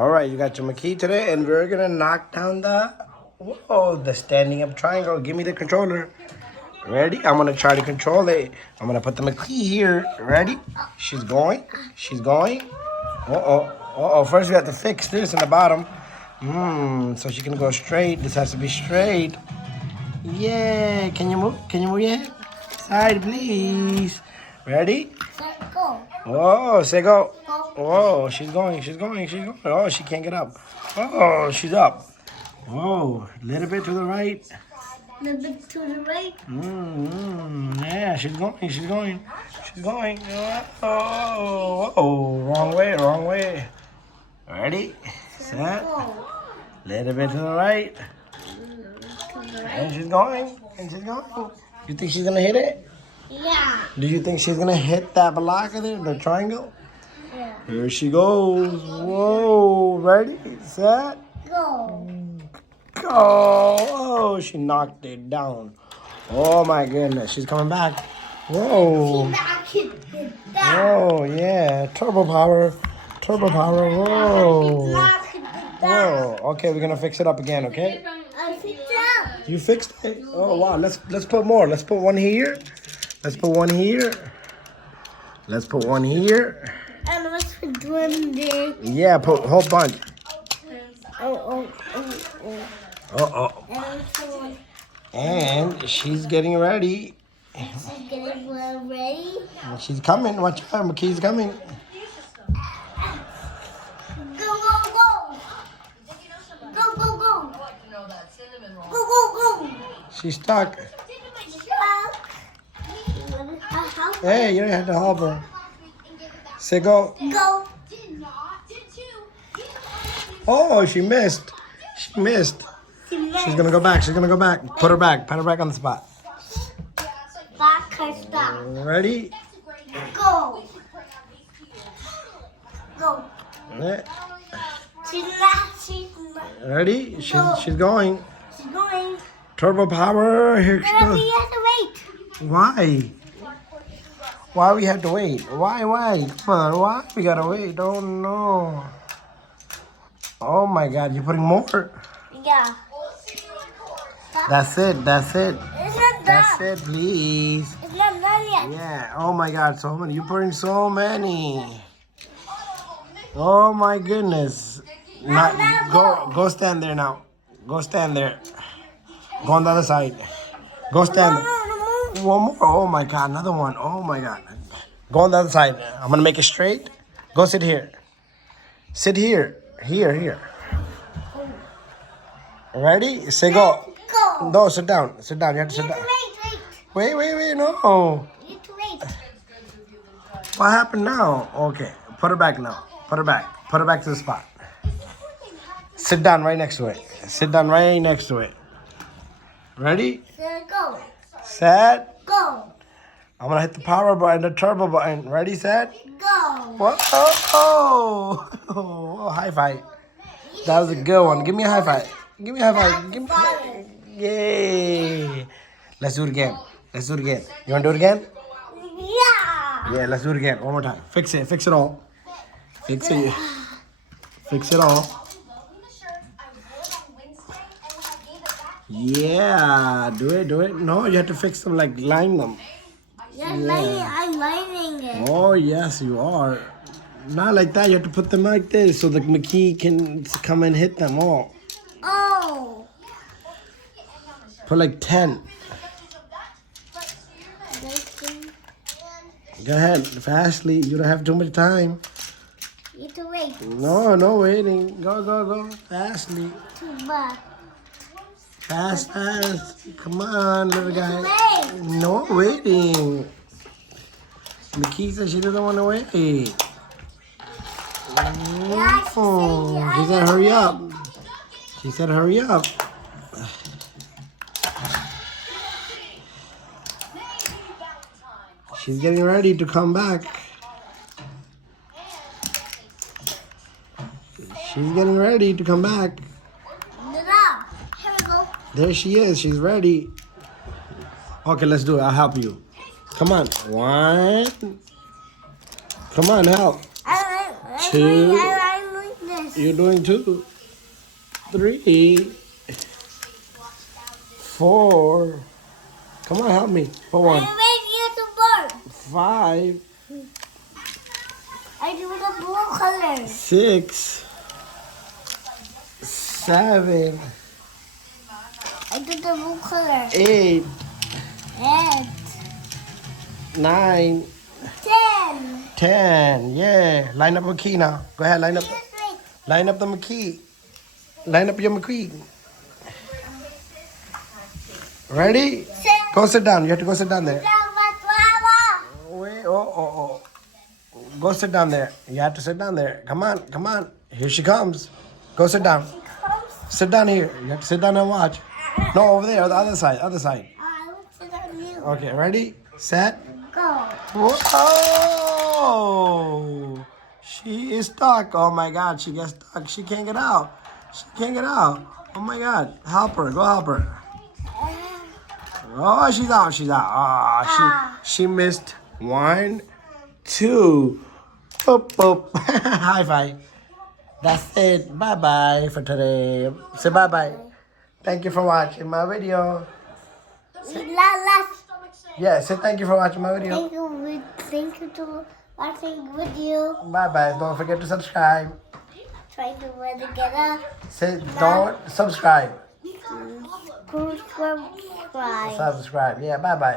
All right, you got your McKee today, and we're gonna knock down the standing up triangle. Give me the controller. Ready? I'm gonna try to control it. I'm gonna put the McKee here. Ready? She's going. She's going. First we have to fix this in the bottom. So she can go straight. This has to be straight. Yeah. Can you move? Can you move your head? Side, please. Ready? Let go. Oh, say go. Oh, she's going. She's going. She's going. Oh, she can't get up. Oh, she's up. Oh, a little bit to the right. A little bit to the right. Yeah, she's going. She's going. She's going. Oh, wrong way. Wrong way. Ready? Set. Little bit to the right. And she's going. And she's going. You think she's gonna hit it? Yeah. Do you think she's gonna hit that block there, the triangle? Yeah. Here she goes. Whoa, ready, set, Go. go. Oh, she knocked it down. Oh my goodness, she's coming back. Whoa. Knock it down. Oh yeah, turbo power. Turbo power, whoa. Knock it down. Whoa, okay, we're gonna fix it up again, okay? I fixed it up. You fixed it? Oh wow, let's put more. Let's put one here. Let's put one here. Let's put one here. And let's put one there. Yeah, put a whole bunch. Oh. Uh-oh. And let's put one. And she's getting ready. She's getting one ready. And she's coming. Watch out, McKee's coming. Go. Go. She's stuck. Stop. Hey, you don't have to help her. Say go. Go. Oh, she missed. She missed. She's gonna go back. She's gonna go back. Put her back. Put her back on the spot. Back her stop. Ready? Go. Go. Yeah. She's not. Ready? She's going. She's going. Turbo power. Here she But we goes. have to wait. Why? Why we have to wait? Why? Come on, why we gotta wait? Oh no. Oh my God, you're putting more? Yeah. That's it. It's not done. That's it, please. It's not done yet. Yeah. Oh my God, so many. You're putting so many. Oh my goodness. Go stand there now. Go stand there. Go on the other side. Go stand there. One more. Oh my God, another one. Oh my God. Go on the other side. I'm gonna make it straight. Go sit here. Sit here. Here. Ready? Say go. Go. No, sit down. Sit down. You have to sit down. Wait. Wait. No. You have to wait. What happened now? Okay. Put her back now. Put her back. Put her back to the spot. Sit down right next to it. Sit down right next to it. Ready? Go. Set. Go. I'm gonna hit the power button, the turbo button. Ready, set? Go. What? Oh, high five. That was a good one. Give me a high five. Give me a high five. Give me. Yay. Let's do it again. You wanna do it again? Yeah. Yeah, let's do it again. One more time. Fix it. Fix it all. Fix it. Fix it all. Yeah, do it. No, you have to fix them, like line them. I'm lining it. Oh, yes, you are. Not like that. You have to put them like this so the McKee can come and hit them all. Oh. Put like 10. Go ahead, fastly. You don't have too much time. You have to wait. No waiting. Go. Fastly. Too much. Fast. Come on, little guy. Wait. No waiting. McKee said she doesn't want to wait. She said hurry up. She said hurry up. She's getting ready to come back. She's getting ready to come back. Here we go. There she is. She's ready. Okay, let's do it. I'll help you. Come on. One. Come on, help. I Two. like this. You're doing 2, 3, 4. Come on, help me. For 1, I made you the bird. 5, I do the blue color. 6, 7, I do the blue color. 8, And 9, 10. 10. Yeah. Line up a key now. Go ahead, line up. Just wait. Line up the McKee. Line up your McQueen. Ready? Go sit down. You have to go sit down there. Wait. Oh. Go sit down there. You have to sit down there. Come on. Here she comes. Go sit down. Sit down here. You have to sit down and watch. No, over there, the other side. I will sit on you. Okay, ready? Set. Go. Whoa! She is stuck. Oh my God, she gets stuck. She can't get out. Oh my God. Help her. Go help her. Oh, she's out. Oh, she missed 1, 2. Boop, boop. High five. That's it. Bye-bye for today. Say bye-bye. Thank you for watching my video. Yeah, say thank you for watching my video. Thank you to watching video. Bye-bye. Don't forget to subscribe. Try to really get up. Say don't subscribe. Subscribe. Subscribe. Yeah, bye-bye.